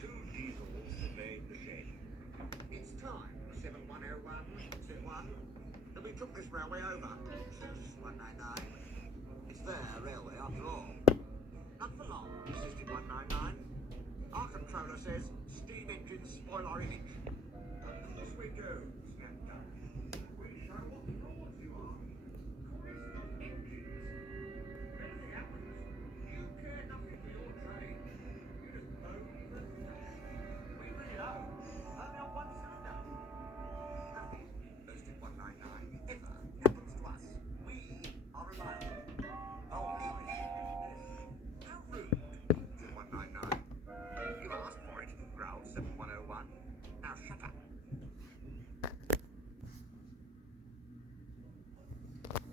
two diesels surveyed the shed. It's time, 7101, said one, that we took this railway over, says 199. It's their railway after all. Not for long, insisted 199. Our controller says steam engines spoil our image. Of course we do, snapped Duck. We show what frauds you are. Engines. If anything happens, you care nothing for your train. You just moan and we really don't. Only on one cylinder. Nothing, boasted 199, ever happens to us. We are reliable. Oh, hush. How rude, said 199. You asked for it, growled 7101. Now shut up.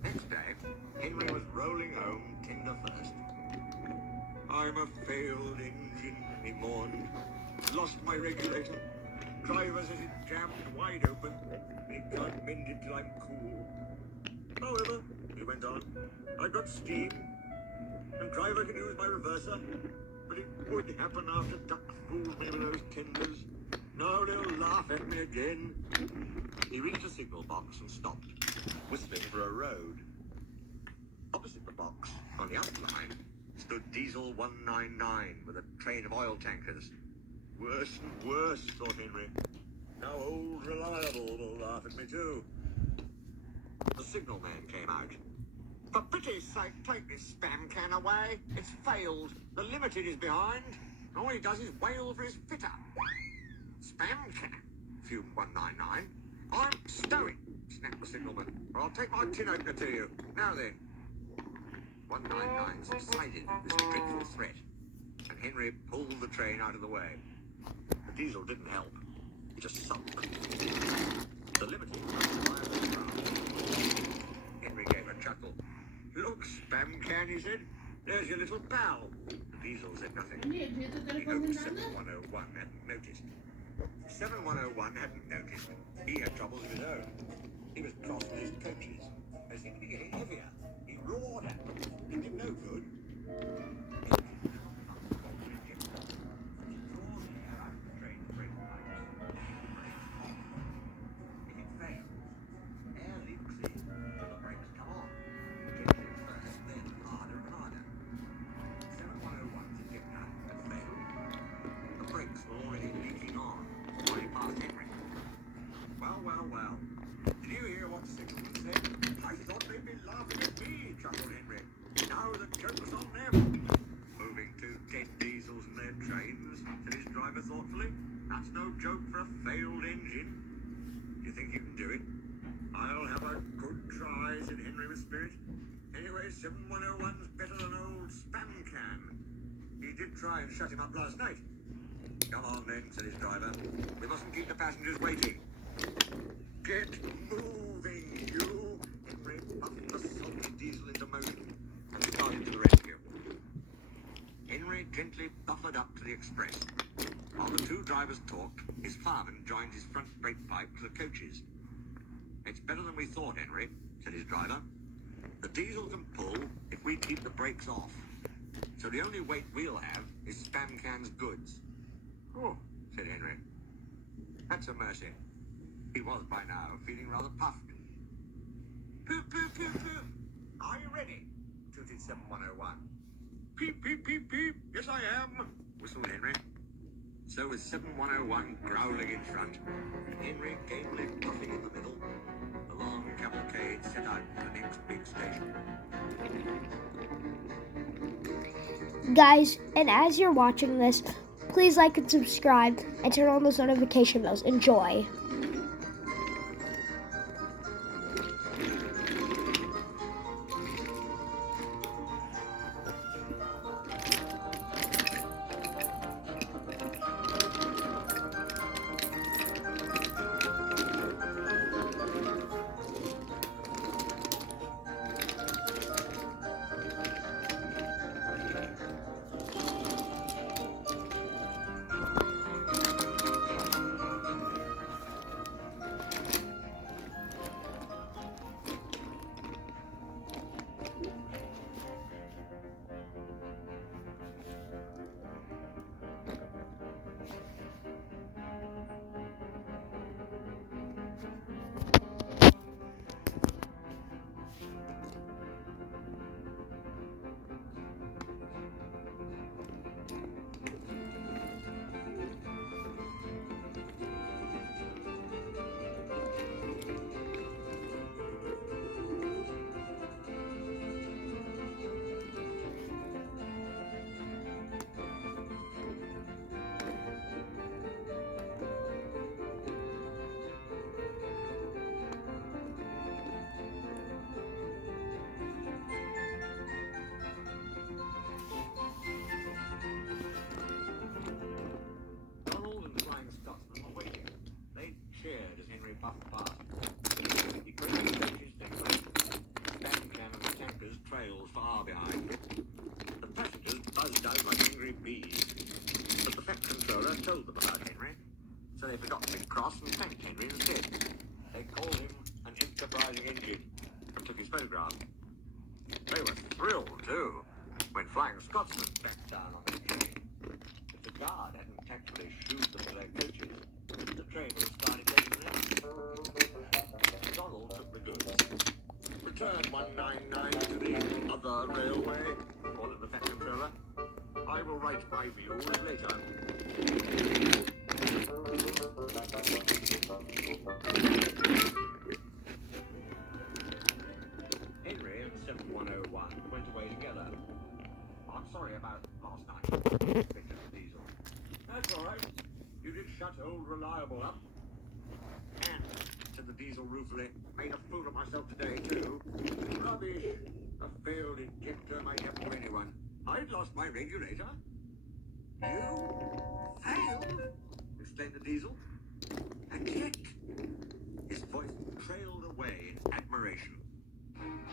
Next day, Henry was rolling home tinder first. I'm a failed engine, he mourned. Lost my regulator. Driver says it's jammed wide open. He can't mend it till I'm cool. However, he went on, I've got steam, and driver can use my reverser. But it would happen after Duck fooled me with those tenders. Now they'll laugh at me again. He reached a signal box and stopped, whistling for a road. Opposite the box, on the other line, stood Diesel 199 with a train of oil tankers. Worse and worse, thought Henry. Now old Reliable will laugh at me too. The signalman came out. For pity's sake, take this spam can away. It's failed. The Limited is behind. All he does is wail for his fitter. Spam can, fumed 199. I'm stowing, snapped the signalman, or I'll take my tin opener to you. Now then. 199 subsided this dreadful threat, and Henry pulled the train out of the way. The diesel didn't help. He just sunk. The Liberty was violently ground. Henry gave a chuckle. Look, spam can, he said. There's your little pal. The diesel said nothing. He hoped 7101 hadn't noticed. 7101 hadn't noticed. He had troubles of his own. He was cross with his coaches. They seemed to be getting heavier. He roared at them. It did no good. Well. Did you hear what the signalman said? I thought they'd be laughing at me, chuckled Henry. Now the joke's on them. Moving two dead diesels and their trains, said his driver thoughtfully. That's no joke for a failed engine. You think you can do it? I'll have a good try, said Henry with spirit. Anyway, 7101's better than old spam can. He did try and shut him up last night. Come on then, said his driver. We mustn't keep the passengers waiting. Get moving, you! Henry puffed the salty diesel into motion and started to the rescue. Henry gently buffered up to the express. While the two drivers talked, his fireman joined his front brake pipe to the coaches. It's better than we thought, Henry, said his driver. The diesel can pull if we keep the brakes off. So the only weight we'll have is spam can's goods. Oh, said Henry. That's a mercy. He was by now feeling rather puffed. Pooh, pooh, pooh, pooh. Are you ready? Tooted 7101. Peep, peep, peep, peep. Yes, I am, whistled Henry. So was 7101 growling in front, and Henry gamely puffing in the middle. The long cavalcade set out for the next big station. Guys, and as you're watching this, please like and subscribe and turn on those notification bells. Enjoy. far behind. The passengers buzzed out like angry bees. But the Fect Controller told them about Henry, so they forgot to be cross and thanked Henry instead. They called him an enterprising engine and took his photograph. They were thrilled, too, when Flying Scotsman backed down on their train. If the guard hadn't tactfully shooed them to their coaches, the train would have started taking them out. Donald took the goods. Return 199 to the other railway, ordered the Fect Controller. I will write my views later. Henry and 7101 went away together. I'm sorry about last night, Victor Diesel. That's all right. You did shut old Reliable up. And, said the Diesel ruefully, made a fool of myself today, too. Rubbish. A failed injector might happen to anyone. I'd lost my regulator. You? Failed? Exclaimed the Diesel.